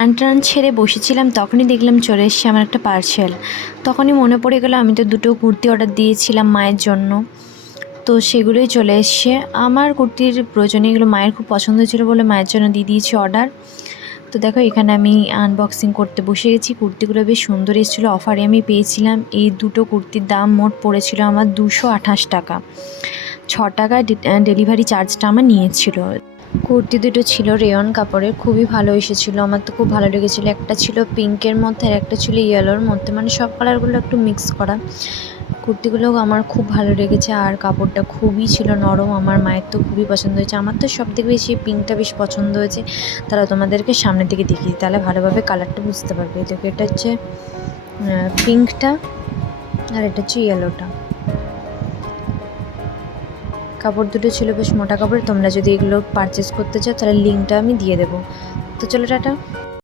টান টান ছেড়ে বসেছিলাম, তখনই দেখলাম চলে এসছে আমার একটা পার্সেল। তখনই মনে পড়ে গেল আমি তো দুটো কুর্তি অর্ডার দিয়েছিলাম মায়ের জন্য, তো সেগুলোই চলে এসছে। আমার কুর্তির প্রয়োজনে এগুলো মায়ের খুব পছন্দ হয়েছিলো বলে মায়ের জন্য দিয়ে দিয়েছি অর্ডার। তো দেখো এখানে আমি আনবক্সিং করতে বসে গেছি। কুর্তিগুলো বেশ সুন্দর এসেছিলো, অফারে আমি পেয়েছিলাম। এই দুটো কুর্তির দাম মোট পড়েছিল আমার 228 টাকা। 6 টাকা ডেলিভারি চার্জটা আমার নিয়েছিল। কুর্তি দুটো ছিল রেয়ন কাপড়ের, খুবই ভালো এসেছিলো, আমার তো খুব ভালো লেগেছিলো। একটা ছিল পিঙ্কের মধ্যে আর একটা ছিল ইয়েলোর মধ্যে, মানে সব কালারগুলো একটু মিক্স করা। কুর্তিগুলো আমার খুব ভালো লেগেছে আর কাপড়টা খুবই ছিল নরম। আমার মায়ের তো খুবই পছন্দ হয়েছে, আমার তো সব থেকে বেশি পিঙ্কটা বেশ পছন্দ হয়েছে। তারা তোমাদেরকে সামনের দিকে দেখিয়ে, তাহলে ভালোভাবে কালারটা বুঝতে পারবে। দেখো এটা হচ্ছে পিঙ্কটা আর এটা হচ্ছে ইয়েলোটা। কাপড় দুটো ছিল বেশ মোটা কাপড়। তোমরা যদি এগুলো পারচেস করতে চাও তাহলে লিঙ্কটা আমি দিয়ে দেবো। তো চলো টাটা।